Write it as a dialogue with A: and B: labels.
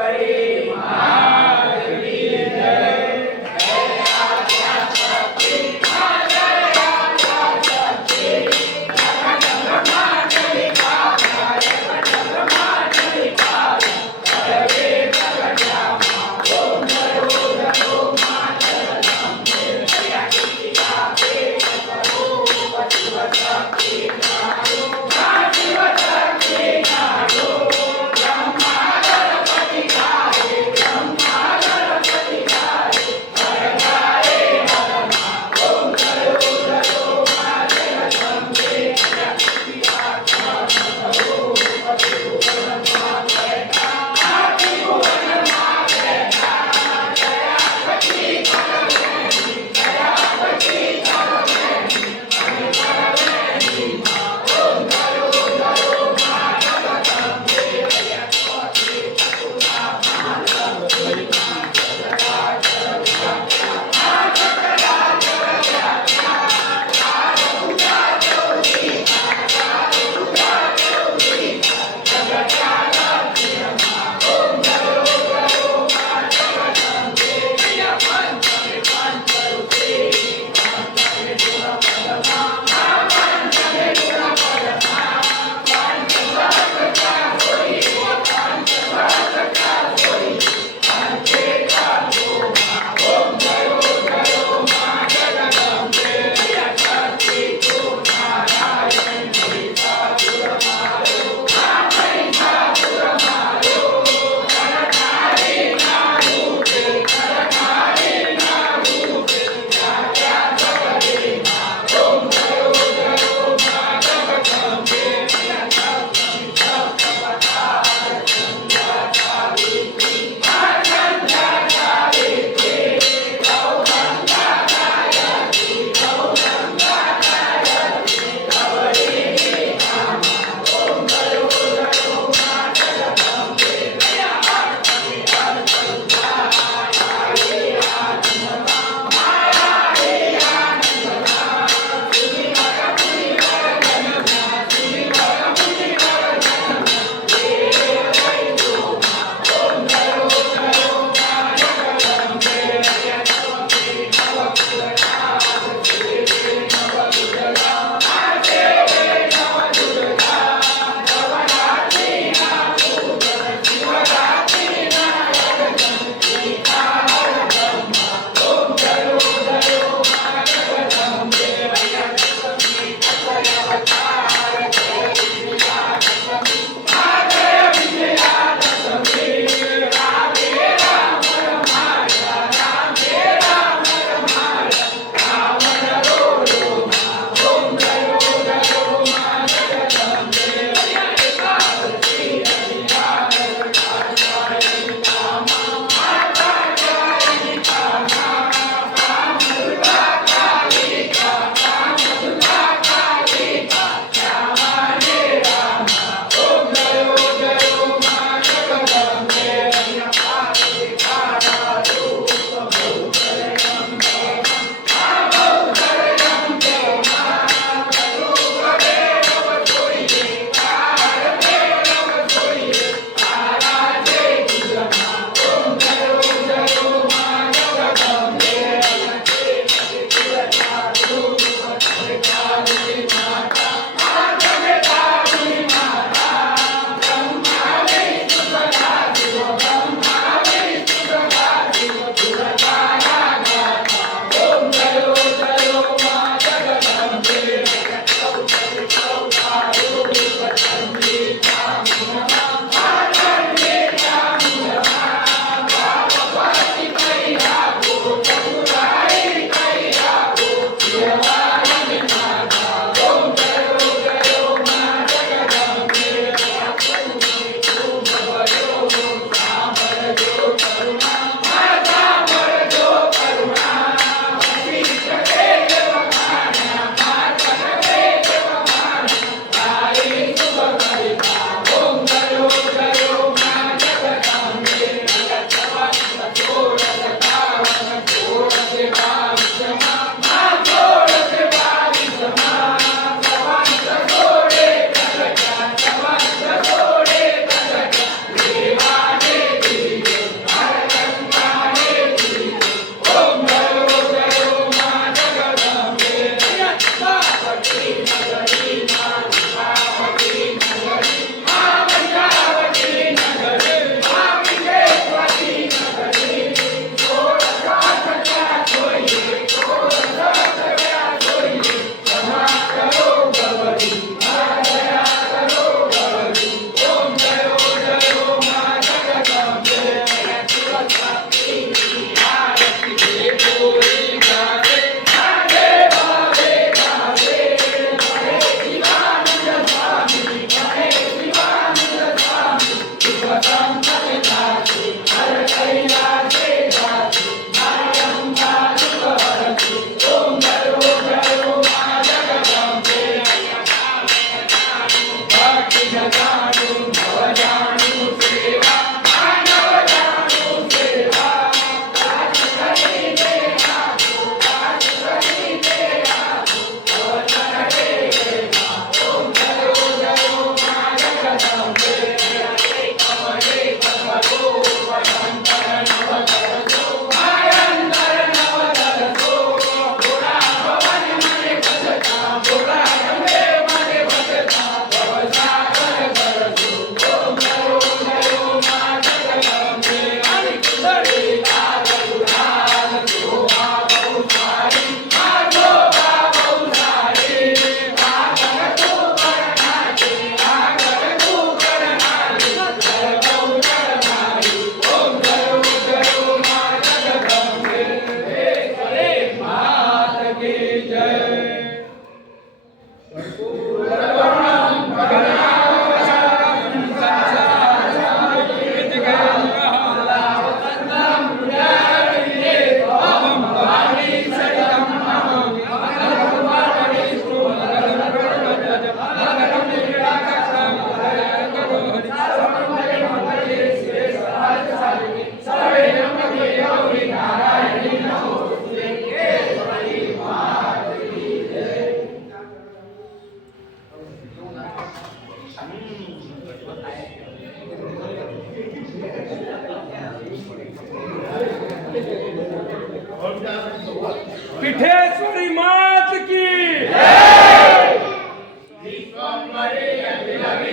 A: Karima.
B: পিঠে